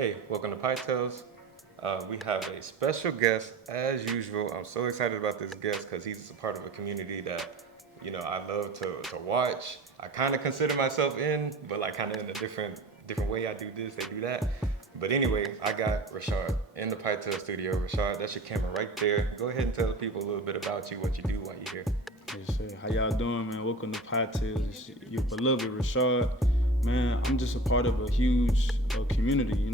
Hey, welcome to Pietales. We have a special guest as usual. I'm so excited about this guest because he's a part of a community that, I love to watch. I kind of consider myself in, but like kind of in a different way. I do this, they do that. But anyway, I got Rishod in the Pietales studio. Rishod, that's your camera right there. Go ahead and tell the people a little bit about you, what you do, why you're here. Yes, sir. How y'all doing, man? Welcome to Pietales. It's your beloved Rishod. Man, I'm just a part of a huge community.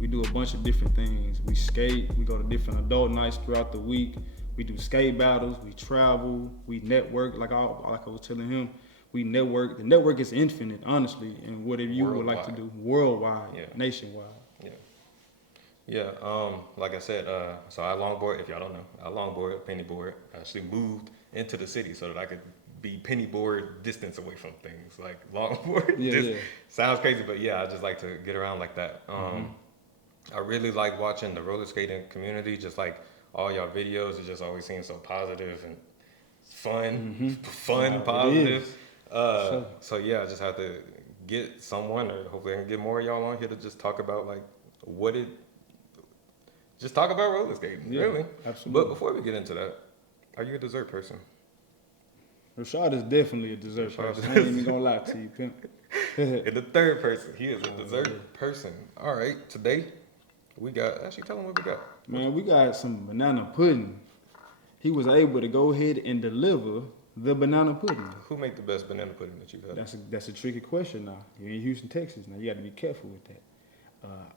We do a bunch of different things. We skate. We go to different adult nights throughout the week. We do skate battles. We travel. We network. Like I was telling him, we network. The network is infinite, honestly, and whatever you would like to do, worldwide, nationwide. Yeah. Yeah, like I said, so I longboard, if y'all don't know, I longboard, pennyboard. I actually moved into the city so that I could be pennyboard distance away from things. Like longboard, sounds crazy, but yeah, I just like to get around like that. I really like watching the roller skating community, just like all y'all videos, it just always seems so positive and fun, positive. So yeah, I just have to get someone, or hopefully I can get more of y'all on here to just talk about like what it just talk about roller skating, really. Absolutely. But before we get into that, are you a dessert person? Rashad is definitely a dessert person. I ain't even gonna lie to you, pimp. And the third person, he is a dessert person. All right, today we got, actually tell him what we got. Man, we got some banana pudding. He was able to go ahead and deliver the banana pudding. Who make the best banana pudding that you've had? That's a tricky question now. You're in Houston, Texas. Now you got to be careful with that.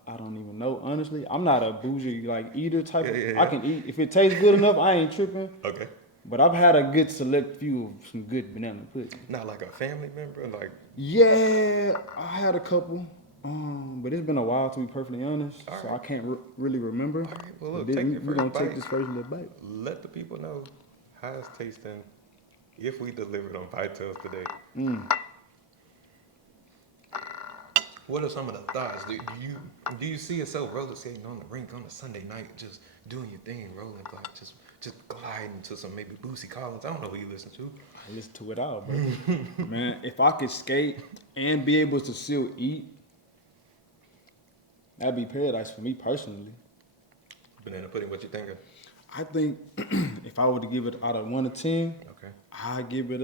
I don't even know. Honestly, I'm not a bougie eater type. I can eat if it tastes good enough. I ain't tripping. Okay. But I've had a good select few of some good banana pudding. Not like a family member, like. Yeah, I had a couple. But it's been a while to be perfectly honest, so I can't really remember. All right, well look, we're gonna take this first little bite. Let the people know how it's tasting if we delivered on Pietales today. What are some of the thoughts? Do you see yourself roller skating on the rink on a Sunday night, just doing your thing, rolling, like just gliding to some maybe Boosie Collins? I don't know who you listen to. I listen to it all, bro. Man, if I could skate and be able to still eat, that'd be paradise for me personally. Banana pudding, what you thinking? I think if I were to give it out of 1 to 10, okay, I give it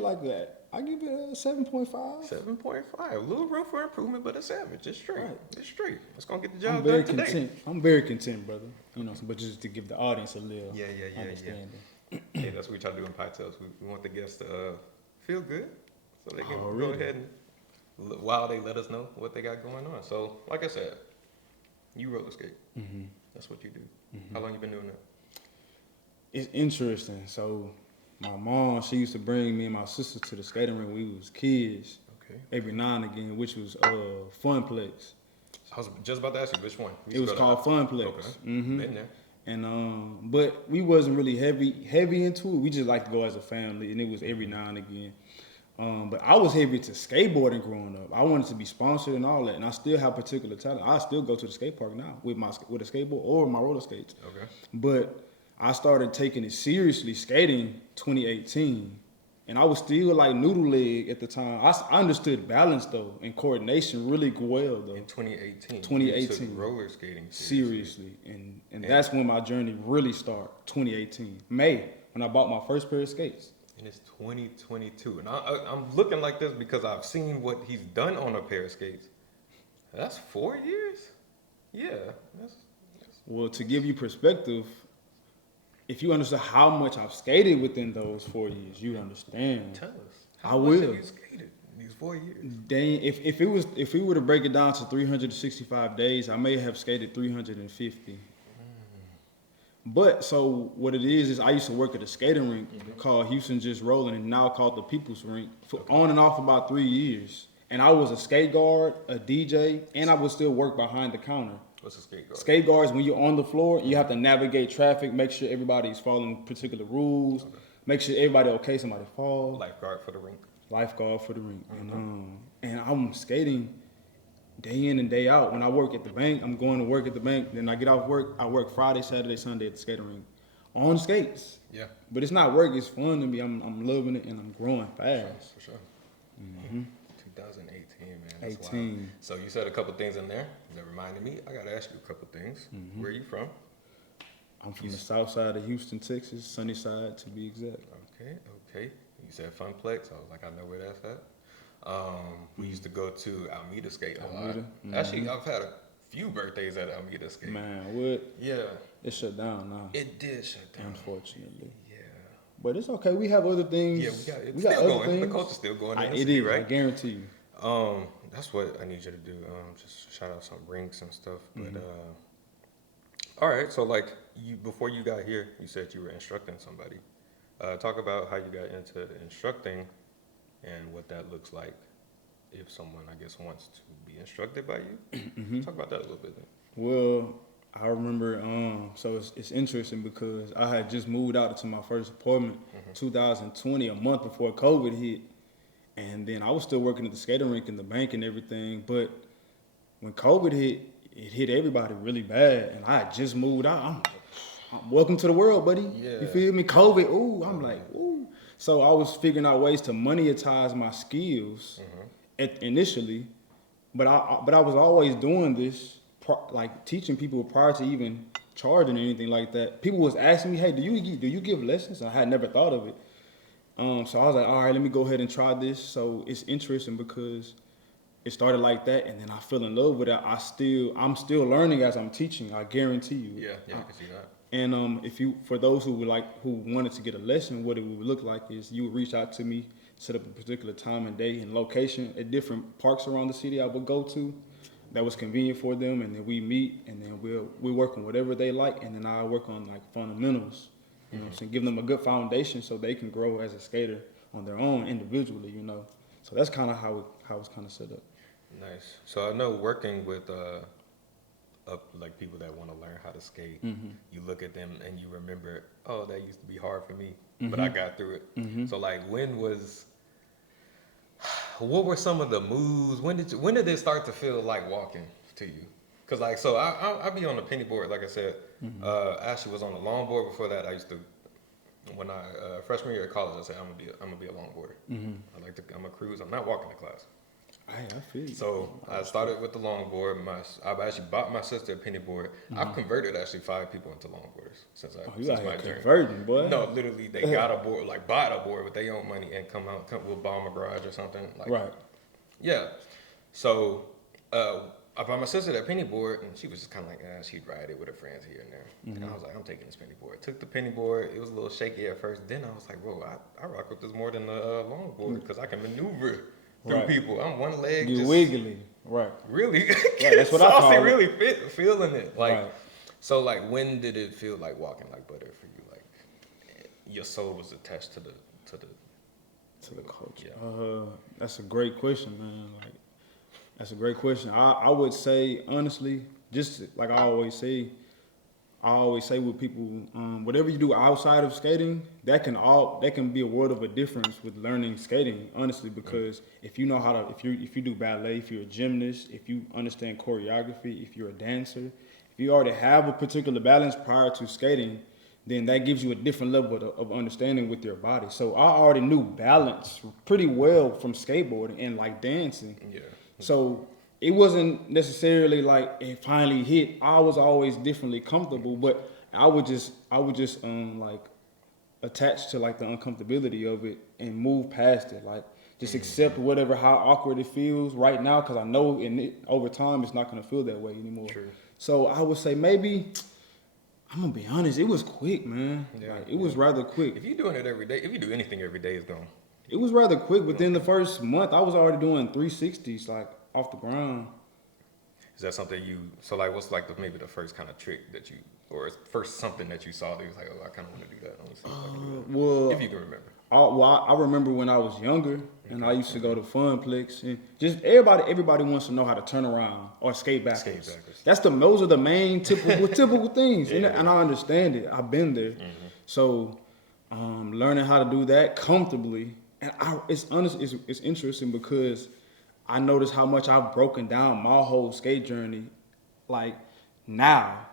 like that. I give it a 7.5. 7.5. A little room for improvement, but it's average. It's straight. Right. It's straight. It's gonna get the job done today. Content. I'm very content, brother. But just to give the audience a little understanding. Yeah, that's what we try to do in Pietales. We want the guests to feel good, so they can go ahead and while they let us know what they got going on. So, like I said, you roller skate. That's what you do. How long you been doing that? It's interesting. So. My mom, she used to bring me and my sister to the skating rink when we was kids. Okay. Every now and again, which was Funplex. I was just about to ask you which one. It was called Funplex. Okay. Been there. And but we wasn't really heavy into it. We just liked to go as a family, and it was every now and again. But I was heavy to skateboarding growing up. I wanted to be sponsored and all that, and I still have particular talent. I still go to the skate park now with a skateboard or my roller skates. Okay. But I started taking it seriously skating 2018, and I was still like noodle leg at the time. I understood balance though and coordination really well though. In 2018. 2018. You took roller skating seriously, and that's when my journey really started. 2018 May when I bought my first pair of skates. And it's 2022, and I'm looking like this because I've seen what he's done on a pair of skates. That's 4 years. Yeah. Well, to give you perspective. If you understand how much I've skated within those 4 years, you'd understand. Tell us. How much have you skated in these 4 years? Dang, if we were to break it down to 365 days, I may have skated 350. But so what it is I used to work at a skating rink called Houston Just Rolling, and now called the People's Rink, on and off about 3 years. And I was a skate guard, a DJ, and I would still work behind the counter. What's a skate guard? Skate guards, when you're on the floor, you have to navigate traffic, make sure everybody's following particular rules, make sure everybody okay, somebody falls. Lifeguard for the rink. Lifeguard for the rink. And I'm skating day in and day out. When I work at the bank, I'm going to work at the bank. Then I get off work, I work Friday, Saturday, Sunday at the skating rink. On skates. Yeah. But it's not work, it's fun to me. I'm loving it and I'm growing fast. For sure. 2018, man. That's wild. 18. So you said a couple things in there that reminded me. I gotta ask you a couple things. Mm-hmm. Where are you from? I'm from the south side of Houston, Texas, Sunnyside to be exact. Okay. You said Funplex. I was like, I know where that's at. We used to go to Alameda Skate a lot. Mm-hmm. Actually, I've had a few birthdays at Alameda Skate. Man, what? Yeah. It shut down now. It did shut down. Unfortunately. Yeah. But it's okay. We have other things. Yeah, it's got still other going. things. The culture's still going. It is, right? I guarantee you. That's what I need you to do. Just shout out some rinks and stuff. But all right. So like before you got here, you said you were instructing somebody. Talk about how you got into instructing and what that looks like if someone, I guess, wants to be instructed by you. Talk about that a little bit. Well, I remember, so it's interesting because I had just moved out to my first apartment 2020, a month before COVID hit. And then I was still working at the skating rink and the bank and everything. But when COVID hit, it hit everybody really bad. And I had just moved out. I'm welcome to the world, buddy. Yeah. You feel me? COVID, ooh, I'm like, ooh. So I was figuring out ways to monetize my skills initially. But I was always doing this, like teaching people prior to even charging or anything like that. People was asking me, hey, do you give lessons? I had never thought of it. So I was like, all right, let me go ahead and try this. So it's interesting because it started like that, and then I fell in love with it. I'm still learning as I'm teaching. I guarantee you. Yeah, I can see that. And for those who wanted to get a lesson, what it would look like is you would reach out to me, set up a particular time and day and location at different parks around the city I would go to that was convenient for them, and then we meet, and then we work on whatever they like, and then I work on like fundamentals, you know what I'm saying, give them a good foundation so they can grow as a skater on their own individually, you know. So that's kind of how it's kind of set up. Nice. So I know working with like people that want to learn how to skate, you look at them and you remember, oh, that used to be hard for me, but I got through it. So like, what were some of the moves? When did it start to feel like walking to you? Cause like, so I be on the penny board, like I said. Ashley was on the longboard before that. I used to, when I freshman year of college, I said I'm gonna be a longboarder. I'm a cruise. I'm not walking to class. I feel you. So I started with the longboard. I've actually bought my sister a penny board. I've converted actually 5 people into longboarders since my journey. Converting, boy. No, literally they got a board, like bought a board with their own money and come we'll bomb a garage or something. Like, right. Yeah. So I bought my sister that penny board, and she was just kind of like, she'd ride it with her friends here and there. And I was like, I'm taking this penny board. Took the penny board. It was a little shaky at first. Then I was like, whoa, I rock with this more than the longboard because I can maneuver through people. I'm one leg. You just wiggly. Right. Really? Yeah, that's what I call it. Really feeling it. Like, right. So like, when did it feel like walking like butter for you? Like, your soul was attached to the culture. Yeah. That's a great question, man. Like, that's a great question. I would say honestly, just like I always say with people, whatever you do outside of skating, that can be a world of a difference with learning skating. Honestly, because if you know how to, if you do ballet, if you're a gymnast, if you understand choreography, if you're a dancer, if you already have a particular balance prior to skating, then that gives you a different level of understanding with your body. So I already knew balance pretty well from skateboarding and like dancing. Yeah. So it wasn't necessarily like it finally hit. I was always differently comfortable, but I would just like attach to like the uncomfortability of it and move past it. Like just accept how awkward it feels right now, because I know over time it's not gonna feel that way anymore. True. So I would say maybe, I'm gonna be honest, it was quick, man. Yeah, like, it was rather quick. If you're doing it every day, if you do anything every day, it's gone. It was rather quick. Within the first month, I was already doing 360s, like off the ground. Is that something what's like maybe the first kind of trick that you, or first something that you saw that was like, oh, I kind of want to do that. Let me see if I can do that. Well, if you can remember. I remember when I was younger, and I used to go to Funplex, and just everybody wants to know how to turn around or skate backwards. Those are the main typical things, and I understand it. I've been there, so learning how to do that comfortably, and it's interesting because I noticed how much I've broken down my whole skate journey, like now,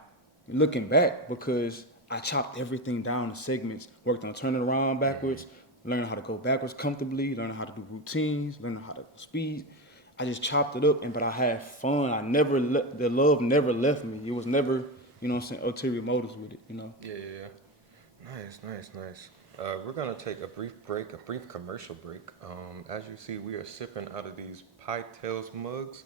looking back, because I chopped everything down in segments, worked on turning around backwards, learning how to go backwards comfortably, learning how to do routines, learning how to speed. I just chopped it up, but I had fun. I never the love never left me. It was never, you know what I'm saying, ulterior motives with it, you know. Yeah, yeah, yeah. Nice. We're gonna take a brief break, a brief commercial break. As you see, we are sipping out of these Pietales mugs.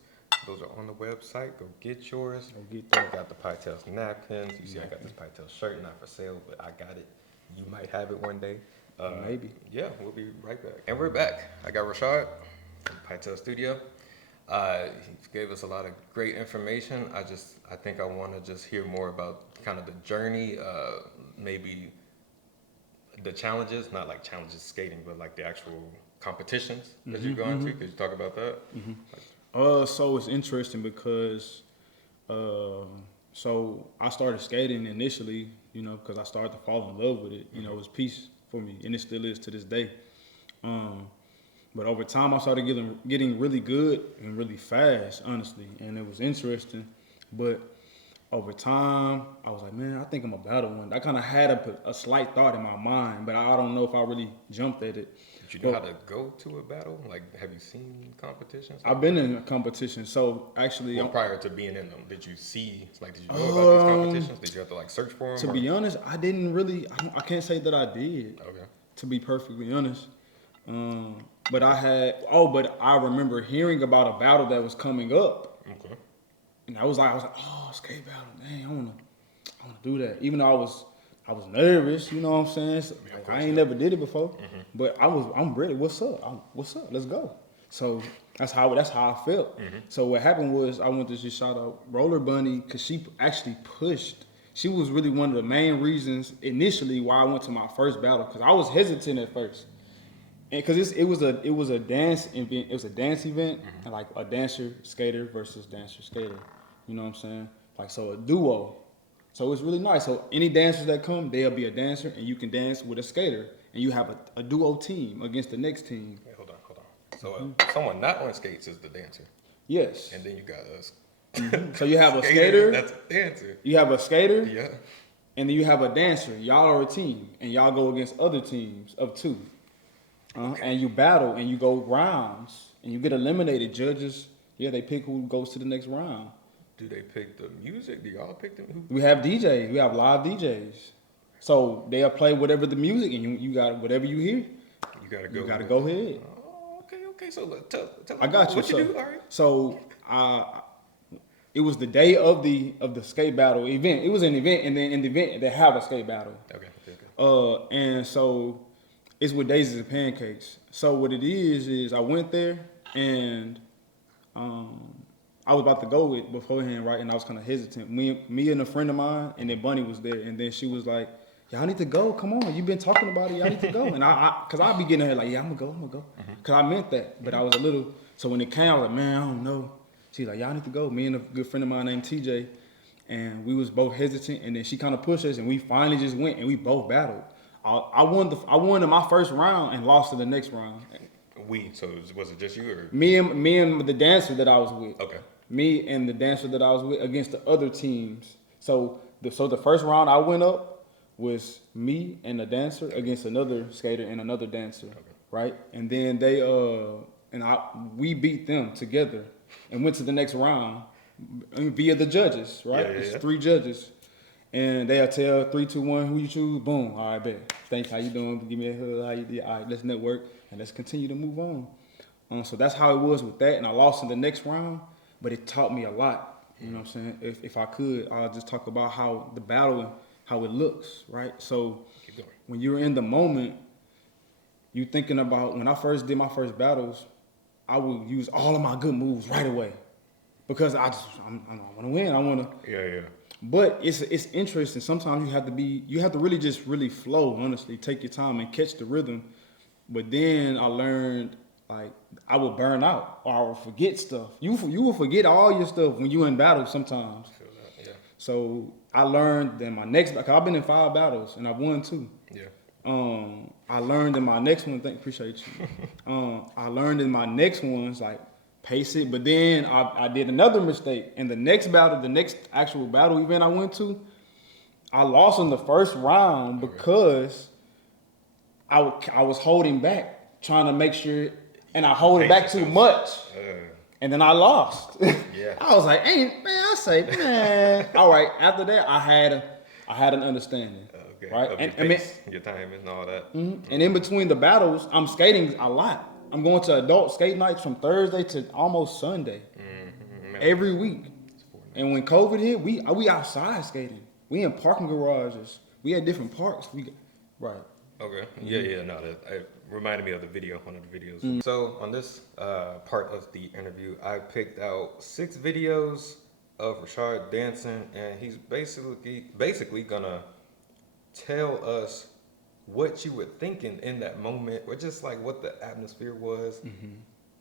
Those are on the website. Go get yours. Go get I that. got the Pietales napkins. You see, I got this Pietales shirt, not for sale, but I got it. You might have it one day. Maybe. Yeah, we'll be right back. And we're back. I got Rishod from Pietales Studio. He gave us a lot of great information. I think I want to just hear more about kind of the journey, maybe the challenges, not like challenges skating, but like the actual competitions that you're going to. Could you talk about that? So it's interesting because, so I started skating initially, you know, because I started to fall in love with it. You know, it was peace for me, and it still is to this day. But over time, I started getting really good and really fast, honestly, and it was interesting. But over time, I was like, man, I think I'm a battle one. I kind of had a slight thought in my mind, but I don't know if I really jumped at it. Did you know how to go to a battle? Like, have you seen competitions? I've been in a competition, so actually, Well, prior to being in them, did you know about these competitions? Did you have to like search for them? to be honest, I didn't really. I can't say that I did. Okay. To be perfectly honest, but but I remember hearing about a battle that was coming up, Okay. and I was like, oh, skate battle, dang, I wanna do that. Even though I was nervous, you know what I'm saying? So, Yeah, of like, course, I ain't yeah. never did it before, but I'm ready. What's up? Let's go. So that's how I felt. So what happened was I went to just shout out Roller Bunny because she actually pushed. She was really one of the main reasons initially why I went to my first battle because I was hesitant at first, and because it was a dance event. It was a dance event and like a dancer skater versus dancer skater. You know what I'm saying? Like so a duo. So it's really nice. So any dancers that come, they'll be a dancer and you can dance with a skater, and you have a duo team against the next team. Wait, hold on. So someone not on skates is the dancer, Yes. and then you got us. So you have a skater. That's a dancer. You have a skater. Yeah. And then you have a dancer. Y'all are a team, and y'all go against other teams of two. And you battle, and you go rounds, and you get eliminated. Judges, they pick who goes to the next round. Do they pick the music? Do y'all pick them? Who? We have DJs. We have live DJs. So they'll play whatever the music, and you got whatever you hear. You gotta go. You got to go ahead. Oh, okay. So tell I got you. What So, you do? All right. So it was the day of the skate battle event. It was an event, and then in the event they have a skate battle. Okay. And so it's with daisies and pancakes. So what it is I went there and I was about to go with beforehand, right? And I was kind of hesitant. Me and a friend of mine, and then Bunny was there, and then she was like, "Y'all need to go. Come on, you've been talking about it. Y'all need to go." And cause I'd be getting her like, "Yeah, I'm gonna go," cause I meant that, but I was a little. So when it came, I was like, "Man, I don't know." She's like, "Y'all need to go." Me and a good friend of mine named TJ, and we was both hesitant, and then she kind of pushed us, and we finally just went, and we both battled. I won in my first round and lost in the next round. So was it just you or? Me and the dancer that I was with. Okay. Me and the dancer that I was with against the other teams. So the first round I went up was me and the dancer against another skater and another dancer, right? And then we beat them together and went to the next round via the judges, right? It's 3 judges. And they'll tell 3, 2, 1, who you choose, boom, all right, bet. Thanks, how you doing? Give me a hug, how you doing? All right, let's network and let's continue to move on. So that's how it was with that, and I lost in the next round, but it taught me a lot. You know what I'm saying? If I could, I'll just talk about how the battle and how it looks, right? So when you're in the moment, you thinking about, when I first did my first battles, I would use all of my good moves right away because I want to win. I want to. Yeah. But it's interesting. Sometimes you have to really flow, honestly, take your time and catch the rhythm. But then I learned, like, I would burn out or I would forget stuff. You will forget all your stuff when you in battle sometimes. I feel that, yeah. So I learned that my next, because I've been in 5 battles and I've won 2. Yeah. I learned in my next one, appreciate you. I learned in my next ones, like, pace it, but then I did another mistake. In the next actual battle event I went to, I lost in the first round because I was holding back, trying to make sure, and I hold it back too much. and then I lost. Yeah. I was like, I say, man. All right. After that, I had an understanding. Okay. Right. Of your pace, your timing, and all that. And in between the battles, I'm skating a lot. I'm going to adult skate nights from Thursday to almost Sunday, every week. And when COVID hit, we outside skating. We in parking garages. We had different parks. Right. Okay. Yeah. No, it reminded me of the video, one of the videos. So on this part of the interview, I picked out 6 videos of Rishod dancing, and he's basically gonna tell us what you were thinking in that moment, or just like what the atmosphere was.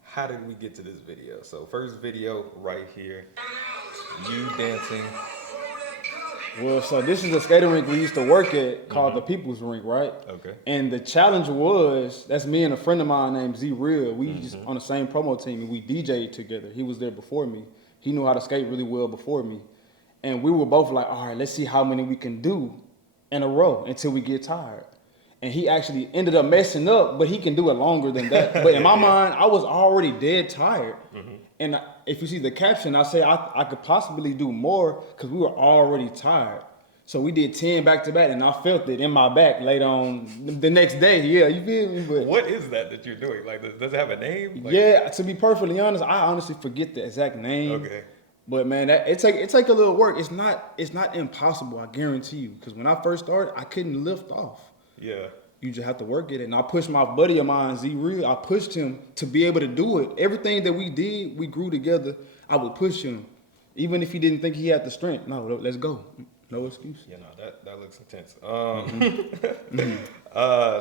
How did we get to this video? So first video right here, you dancing. Well, so this is a skating rink we used to work at called the People's Rink, right? Okay. And the challenge was, that's me and a friend of mine named Z Real. We just on the same promo team, and we DJ'd together. He was there before me. He knew how to skate really well before me. And we were both like, all right, let's see how many we can do in a row until we get tired. And he actually ended up messing up, but he can do it longer than that. But in my mind, I was already dead tired. And if you see the caption, I say I could possibly do more because we were already tired. So we did 10 back to back, and I felt it in my back later on the next day. Yeah, you feel me? But What is that you're doing? Like, does it have a name? Like, yeah, to be perfectly honest, I honestly forget the exact name. Okay. But man, it take a little work. It's not impossible, I guarantee you. Because when I first started, I couldn't lift off. Yeah. You just have to work at it. And I pushed my buddy of mine, Z Real. I pushed him to be able to do it. Everything that we did, we grew together. I would push him, even if he didn't think he had the strength. No, let's go. No excuse. Yeah, no, that looks intense.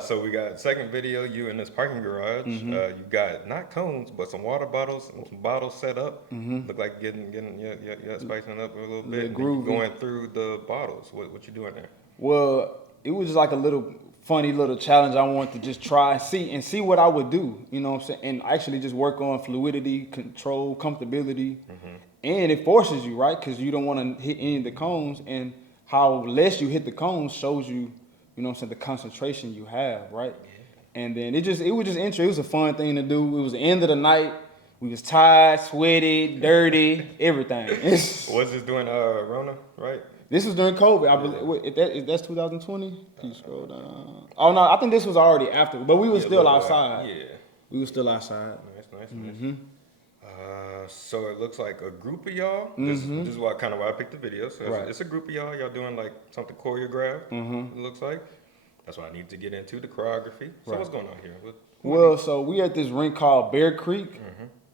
So we got second video, you in this parking garage. You got not cones, but some water bottles and some bottles set up. Look like getting spicing it up a little bit. And then you going through the bottles. What you doing there? Well, it was just like a little funny little challenge I wanted to just try and see what I would do, you know what I'm saying? And actually just work on fluidity, control, comfortability. And it forces you, right? Because you don't want to hit any of the cones, and how less you hit the cones shows you, you know what I'm saying, the concentration you have, right? And then it was just interesting. It was a fun thing to do. It was the end of the night. We was tired, sweaty, dirty, everything. Was this doing Rona, right? This was during COVID. I believe. If that's 2020. Can you scroll down? Oh no, I think this was already after. But we were still outside. Yeah. We were still outside. Nice. So it looks like a group of y'all. This is why I picked the video. So it's a group of y'all. Y'all doing like something choreographed. It looks like. That's what I need to get into, the choreography. So what's going on here? Well, so we at this rink called Bear Creek.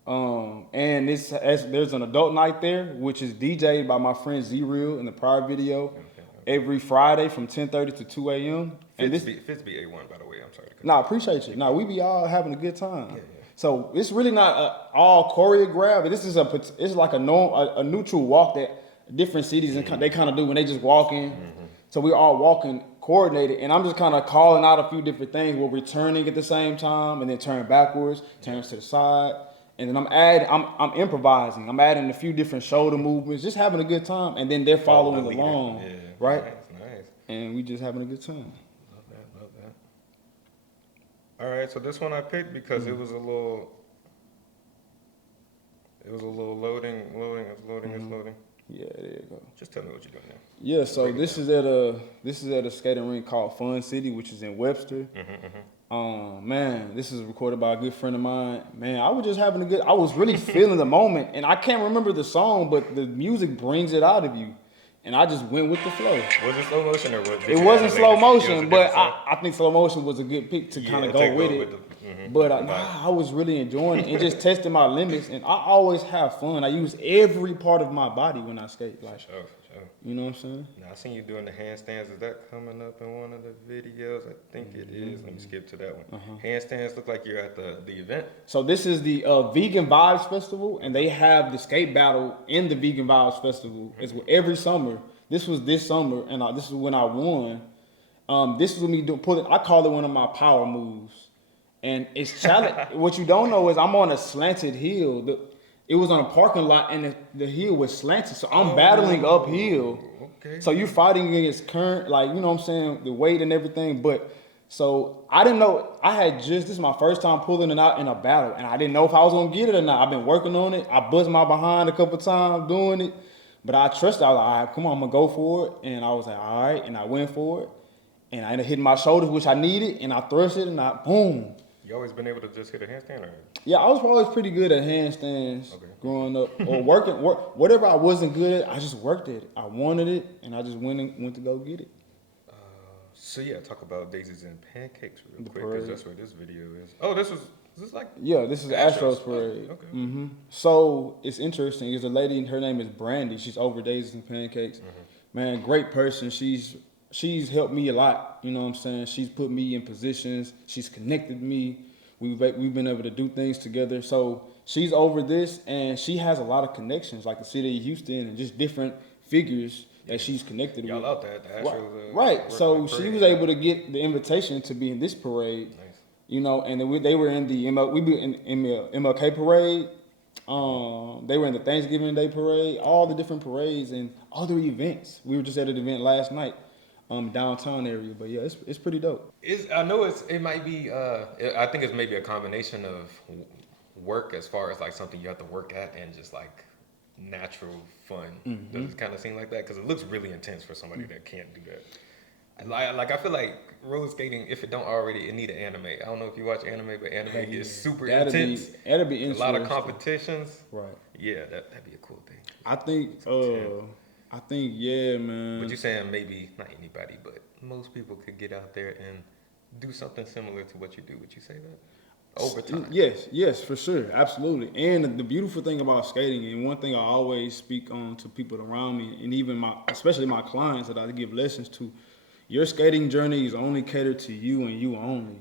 And there's an adult night there, which is DJ'd by my friend Z Real in the prior video. Every Friday from 10:30 to 2 a.m. And Fitz be A1, by the way. I'm sorry. Nah, appreciate you. Nah, we be all having a good time. So it's really not all choreographed. It's like a neutral walk that different cities and they kind of do when they just walking. So we all walking coordinated, and I'm just kind of calling out a few different things. We're returning at the same time, and then turn backwards, turns to the side, and then I'm improvising. I'm adding a few different shoulder movements, just having a good time, and then they're following along, right? Nice. And we just having a good time. Love that. All right, so this one I picked because it was a little loading. It's loading. Yeah, there you go. Just tell me what you're doing now. Yeah, so this is at a skating rink called Fun City, which is in Webster. Man, this is recorded by a good friend of mine. Man, I was just having I was really feeling the moment, and I can't remember the song, but the music brings it out of you. And I just went with the flow. Was it slow motion or what? It wasn't slow motion, but I think slow motion was a good pick to kind of go with it. But I was really enjoying it and just testing my limits. And I always have fun. I use every part of my body when I skate. Like, sure. You know what I'm saying? Now, I seen you doing the handstands. Is that coming up in one of the videos? I think it is. Let me skip to that one. Handstands look like you're at the event. So this is the Vegan Vibes Festival, and they have the skate battle in the Vegan Vibes Festival. It's every summer. This was this summer, and this is when I won. This was me pulling. I call it one of my power moves, and it's challenge. What you don't know is I'm on a slanted hill. It was on a parking lot, and the hill was slanted, so I'm battling uphill. Okay. So you're fighting against current, like, you know what I'm saying, the weight and everything. But So I didn't know. This is my first time pulling it out in a battle, and I didn't know if I was gonna get it or not. I've been working on it. I buzzed my behind a couple times doing it, but I trusted. I was like, all right, come on, I'm gonna go for it. And I was like, all right, and I went for it, and I ended up hitting my shoulders, which I needed, and I thrust it, and I boom. You always been able to just hit a handstand, or Yeah, I was always pretty good at handstands okay? growing up, or whatever I wasn't good at. I just worked at it. I wanted it, and I just went to go get it. So yeah, talk about daisies and pancakes real The quick, because parade. that's where this video is. Oh, this is like Yeah, this is Astros parade. Oh, okay. So it's interesting. There's a lady, her name is Brandy. She's over daisies and pancakes. Man, great person. She's helped me a lot. You know what I'm saying? She's put me in positions. She's connected me. We've been able to do things together. So she's over this, and she has a lot of connections, like the city of Houston and just different figures that she's connected Y'all with. out there at the Astros. Right. So like she parade. was able to get the invitation to be in this parade. Nice. You know, and then they were in the MLK parade. They were in the Thanksgiving Day parade, all the different parades and other events. We were just at an event last night, downtown area. But yeah, it's pretty dope. I know it might be. I think it's maybe a combination of work, as far as like something you have to work at, and just like natural fun. Does it kind of seem like that? Because it looks really intense for somebody that can't do that. Like I feel like roller skating, if it don't already, it need an anime. I don't know if you watch anime, but anime is super intense. That'd be A interesting. lot of competitions. Right. Yeah, that'd be a cool thing. I think yeah, man. But you're saying maybe not anybody, but most people could get out there and do something similar to what you do. Would you say that? Over time. Yes, for sure, absolutely. And the beautiful thing about skating, and one thing I always speak on to people around me, and even especially my clients that I give lessons to, your skating journey is only catered to you and you only.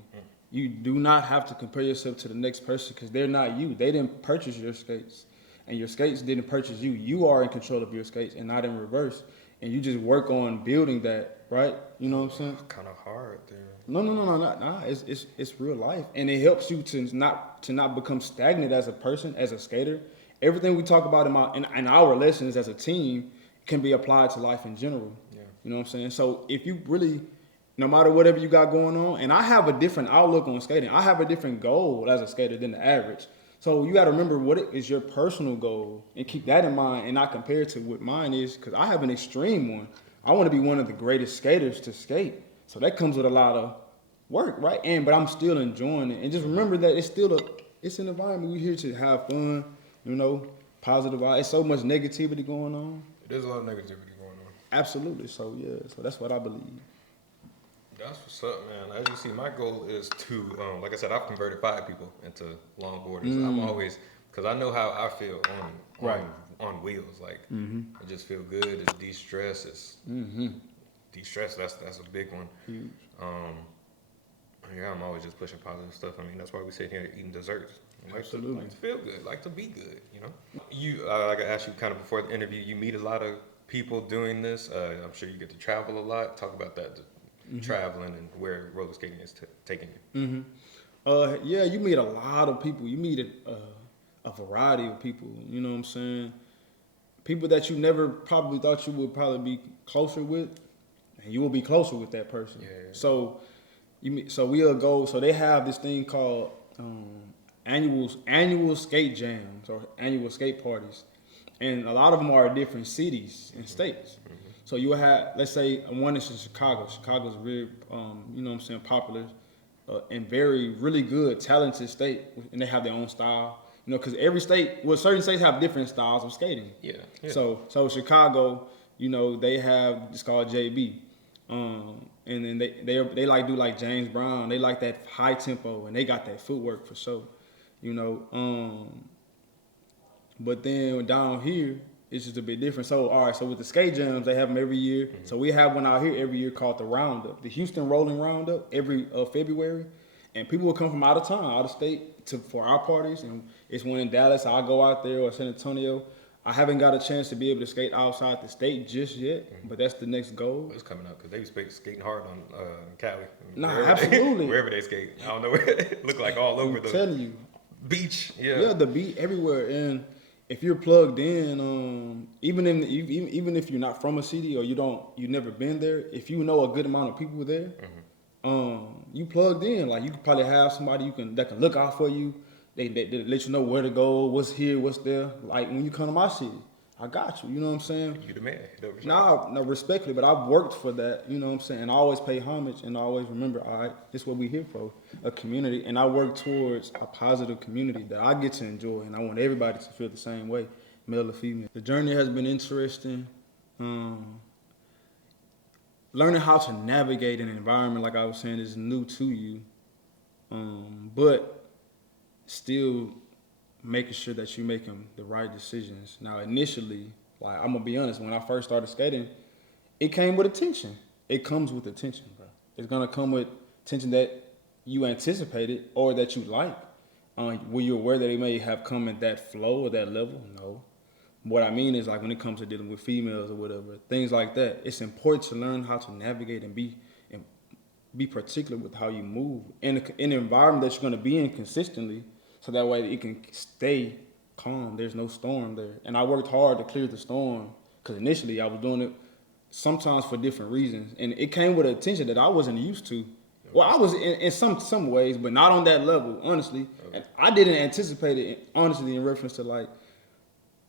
You do not have to compare yourself to the next person, because they're not you. They didn't purchase your skates, and your skates didn't purchase you. You are in control of your skates and not in reverse. And you just work on building that, right? You know what I'm saying? Kind of hard there. No, nah. It's real life, and it helps you to not become stagnant as a person, as a skater. Everything we talk about in our lessons as a team can be applied to life in general. Yeah. You know what I'm saying? So if you really, no matter whatever you got going on, and I have a different outlook on skating. I have a different goal as a skater than the average. So you got to remember what is your personal goal, and keep that in mind, and not compare it to what mine is, because I have an extreme one. I want to be one of the greatest skaters to skate. So that comes with a lot of work, right? But I'm still enjoying it. And just remember that it's an environment. We're here to have fun, you know, positive. It's so much negativity going on. There's a lot of negativity going on. Absolutely. So yeah, so that's what I believe. That's what's up, man. As you see, my goal is to, like I said, I've converted 5 people into longboarders. I'm always, because I know how I feel on wheels. Like, I just feel good. It's de-stress. It's de-stress. That's a big one. Huge. Yeah, I'm always just pushing positive stuff. I mean, that's why we sit here eating desserts. Absolutely. Like to feel good, like to be good, you know? You, like I asked you kind of before the interview, you meet a lot of people doing this. I'm sure you get to travel a lot. Talk about that, traveling and where roller skating is taking you. Yeah, you meet a lot of people. You meet a variety of people. You know what I'm saying? People that you never probably thought you would probably be closer with, and you will be closer with that person. Yeah. So we'll go. So they have this thing called annual skate jams or annual skate parties, and a lot of them are in different cities and states. So you will have, let's say, one is in Chicago. Chicago's very, you know what I'm saying, popular and really good, talented state, and they have their own style. You know, because every state, certain states have different styles of skating. Yeah. So Chicago, you know, they have, it's called JB. And then they like do like James Brown. They like that high tempo, and they got that footwork for sure. You know, but then down here it's just a bit different. So all right, so with the skate jams, they have them every year. So we have one out here every year called the Roundup, the Houston Rolling Roundup, every February, and people will come from out of town, out of state for our parties, and it's one in Dallas. I'll go out there, or San Antonio. I haven't got a chance to be able to skate outside the state just yet, but that's the next goal. It's coming up because they be skating hard on Cali. Absolutely. Wherever they skate. I don't know where it look like all over I'm the telling you. Beach. Yeah, the beach everywhere. And if you're plugged in, even if you're not from a city or you've never been there, if you know a good amount of people there, you plugged in. Like you could probably have somebody that can look out for you. They let you know where to go, what's here, what's there. Like when you come to my city, I got you. You know what I'm saying? You the man. That was Nah, no, respectfully, but I've worked for that. You know what I'm saying? And I always pay homage and I always remember, all right, this is what we here for, a community. And I work towards a positive community that I get to enjoy, and I want everybody to feel the same way, male or female. The journey has been interesting. Learning how to navigate an environment, like I was saying, is new to you, but still making sure that you're making the right decisions. Now, initially, like I'm gonna be honest, when I first started skating, it came with attention. It comes with attention, bro. It's gonna come with attention that you anticipated or that you like. Were you aware that it may have come at that flow or that level? No. What I mean is, like, when it comes to dealing with females or whatever, things like that, it's important to learn how to navigate and be particular with how you move in an environment that you're going to be in consistently, so that way it can stay calm. There's no storm there. And I worked hard to clear the storm, because initially I was doing it sometimes for different reasons, and it came with attention that I wasn't used to. Well, I was in some ways, but not on that level, honestly. And I didn't anticipate it, honestly, in reference to like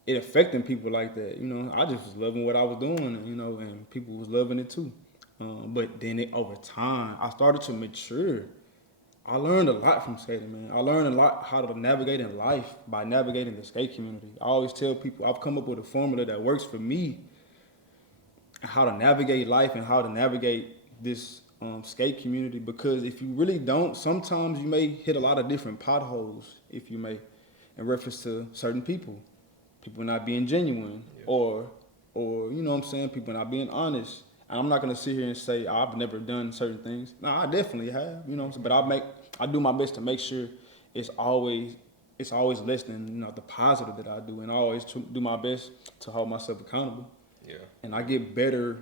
it affecting people like that. You know, I just was loving what I was doing, you know, and people was loving it too. But then over time, I started to mature. I learned a lot from skating, man. I learned a lot how to navigate in life by navigating the skate community. I always tell people I've come up with a formula that works for me, and how to navigate life and how to navigate this skate community. Because if you really don't, sometimes you may hit a lot of different potholes, if you may, in reference to certain people not being genuine, or you know what I'm saying, people not being honest. And I'm not gonna sit here and say I've never done certain things. No, I definitely have, you know what I'm saying. But I do my best to make sure it's always less than, you know, the positive that I do, and I always do my best to hold myself accountable. Yeah. And I get better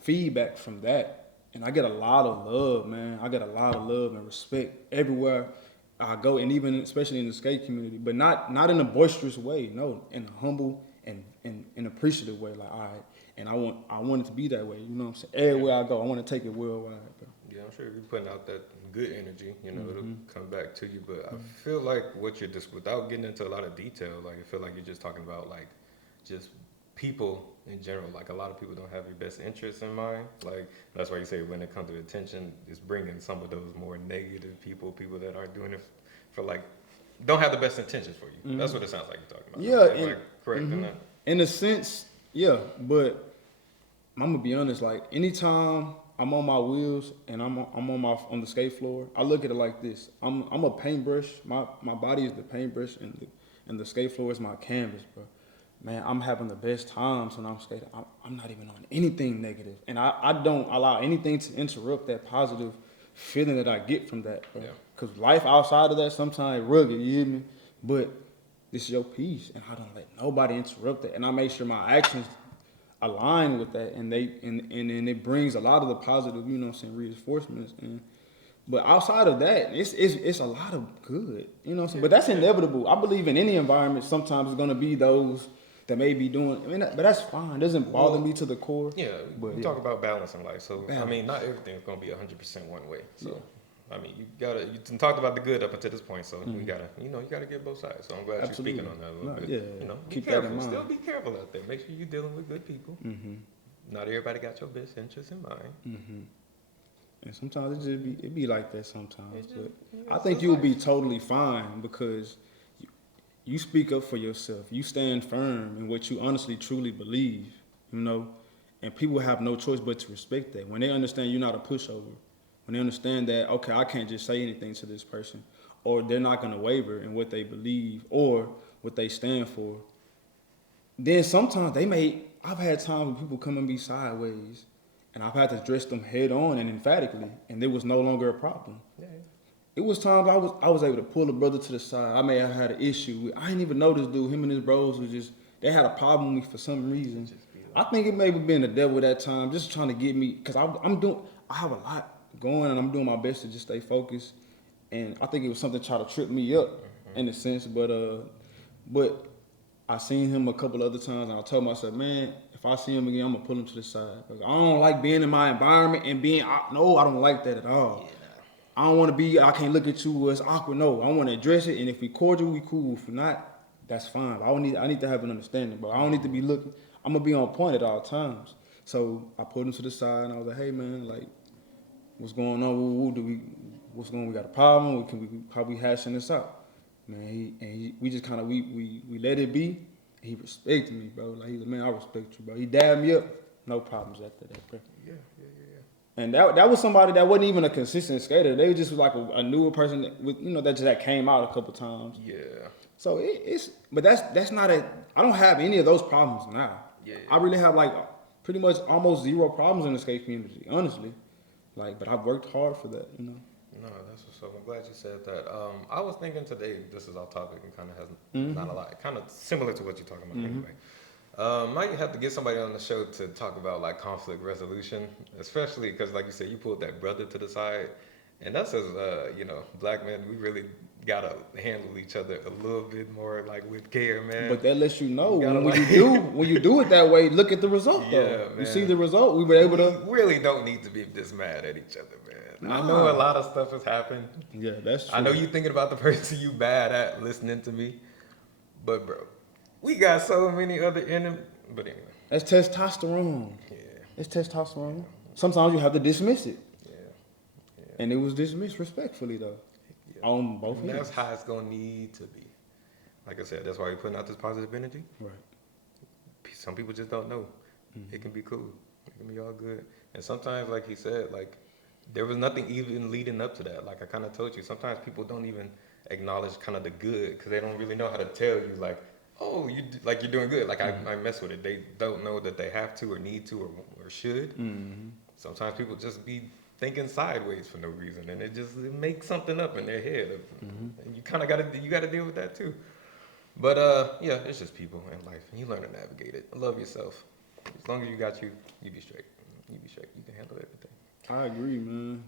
feedback from that, and I get a lot of love, man. I get a lot of love and respect everywhere I go, and even especially in the skate community, but not in a boisterous way, no, in a humble and appreciative way. Like, all right, and I want it to be that way. You know what I'm saying? Everywhere I go, I want to take it worldwide, bro. Yeah, I'm sure if you're putting out that good energy, you know, it'll come back to you. But I feel like what you're just, without getting into a lot of detail, like I feel like you're just talking about like just people in general. Like a lot of people don't have your best interests in mind. Like that's why you say when it comes to attention, it's bringing some of those more negative people that aren't doing it for like, don't have the best intentions for you. That's what it sounds like you're talking about. Yeah, Am I correct in that? In a sense, yeah, but I'm gonna be honest. Like anytime I'm on my wheels and I'm on the skate floor, I look at it like this. I'm a paintbrush. My body is the paintbrush, and the skate floor is my canvas, bro. Man, I'm having the best times when I'm skating. I'm not even on anything negative, and I don't allow anything to interrupt that positive feeling that I get from that, bro. Yeah. Cause life outside of that sometimes rugged, you hear me? But this is your piece, and I don't let nobody interrupt that, and I make sure my actions align with that, and it brings a lot of the positive, you know what I'm saying, reinforcements. But outside of that, it's a lot of good, you know what I'm saying. But that's inevitable. I believe in any environment, sometimes it's gonna be those that may be doing. I mean, but that's fine. It doesn't bother me to the core. Yeah, but we talk about balance in life. So Balance. I mean, not everything's gonna be 100% one way. So I mean, you talked about the good up until this point. So you gotta get both sides. So I'm glad you're speaking on that a little bit. Yeah, you know, keep be careful. that in mind. Still be careful out there. Make sure you're dealing with good people. Not everybody got your best interests in mind. And sometimes it be like that sometimes. It's But just, I think you'll be totally fine because you speak up for yourself. You stand firm in what you honestly, truly believe, you know? And people have no choice but to respect that. When they understand you're not a pushover, when they understand that, okay, I can't just say anything to this person, or they're not gonna waver in what they believe or what they stand for, then sometimes I've had times when people come and be sideways, and I've had to address them head on and emphatically, and there was no longer a problem. Yeah. It was times I was able to pull a brother to the side. I may have had an issue with, I didn't even know this dude. Him and his bros was just, they had a problem with me for some reason. I think it may have been the devil that time, just trying to get me, because I have a lot going, and I'm doing my best to just stay focused. And I think it was something trying to trip me up in a sense, but I seen him a couple other times, and I told myself, man, if I see him again, I'm gonna pull him to the side. I don't like being in my environment and being no, I don't like that at all. Yeah, I don't want to be. I can't look at you as awkward. No, I want to address it, and if we cordial, we cool. If we're not, that's fine. I need to have an understanding, but I don't need to be looking. I'm gonna be on point at all times. So I pulled him to the side, and I was like, "Hey, man, like, what's going on? What's going on? We got a problem? How we hashing this out?" Man, we just kind of we let it be. He respected me, bro. Like he's like, man, I respect you, bro. He dabbed me up, no problems after that, bro. yeah. And that was somebody that wasn't even a consistent skater. They just was like a newer person that came out a couple times. Yeah. So but that's not I don't have any of those problems now. Yeah. I really have like pretty much almost zero problems in the skate community, honestly. Like, but I've worked hard for that, you know. No, that's what's up. I'm glad you said that. I was thinking today, this is off topic and kind of has not a lot, kind of similar to what you're talking about anyway. Might have to get somebody on the show to talk about like conflict resolution, especially because, like you said, you pulled that brother to the side, and that's as black men, we really gotta handle each other a little bit more like with care, man. But that lets you know when you do it that way. Look at the result, though. Yeah, man. You see the result. We were able to. We really don't need to be this mad at each other, man. I know a lot of stuff has happened. Yeah, that's true. I know you thinking about the person you bad at listening to me, but bro, we got so many other enemies. But anyway. That's testosterone. Yeah. It's testosterone. Sometimes you have to dismiss it. Yeah. And it was dismissed respectfully, though. Yeah. On both ends. That's how it's gonna need to be. Like I said, that's why you're putting out this positive energy. Right. Some people just don't know. It can be cool. It can be all good. And sometimes, like he said, like there was nothing even leading up to that. Like I kind of told you, sometimes people don't even acknowledge kind of the good because they don't really know how to tell you, like, oh, you're doing good. Like I mess with it. They don't know that they have to or need to or should. Sometimes people just be thinking sideways for no reason, and it makes something up in their head, and you kind of gotta deal with that too. But yeah, it's just people in life, and you learn to navigate it. Love yourself. As long as you got you be straight. You be straight. You can handle everything. I agree, man.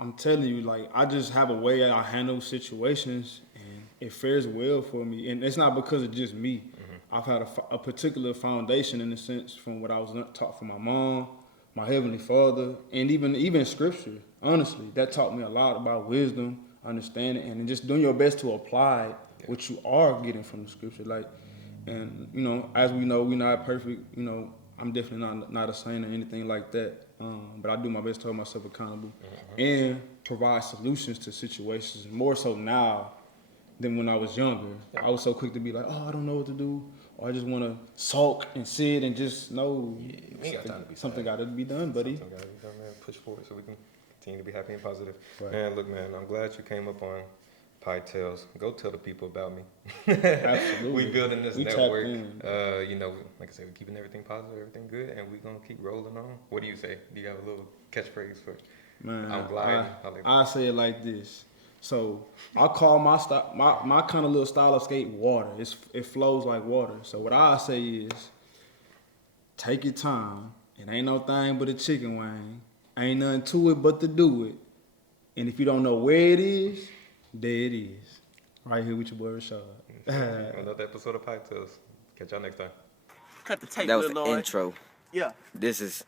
I'm telling you, like, I just have a way I handle situations, and it fares well for me. And it's not because of just me. I've had a particular foundation, in a sense, from what I was taught from my mom, my Heavenly Father, and even Scripture. Honestly, that taught me a lot about wisdom, understanding, and just doing your best to apply what you are getting from the Scripture. Like, and as we know, we're not perfect. I'm definitely not a saint or anything like that. But I do my best to hold myself accountable and provide solutions to situations. More so now than when I was younger. I was so quick to be like, oh, I don't know what to do, or I just want to sulk and sit and just know something got to be done, buddy. Something got to be done, man. Push forward so we can continue to be happy and positive. Right. Man, look, man, I'm glad you came up on Pietales. Go tell the people about me. Absolutely. We building this We network. tapped in. Like I said, we're keeping everything positive, everything good, and we're gonna keep rolling on. What do you say? Do you have a little catchphrase for? Man, I'm gliding. I say it like this. So I call my style, my kind of little style of skate water. It flows like water. So what I say is, take your time. It ain't no thing but a chicken wing. Ain't nothing to it but to do it. And if you don't know where it is, there it is. Right here with your boy Rishod. Another episode of Pietales. Catch y'all next time. Cut the tape, That was the Lord. intro. Yeah. This is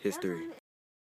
history.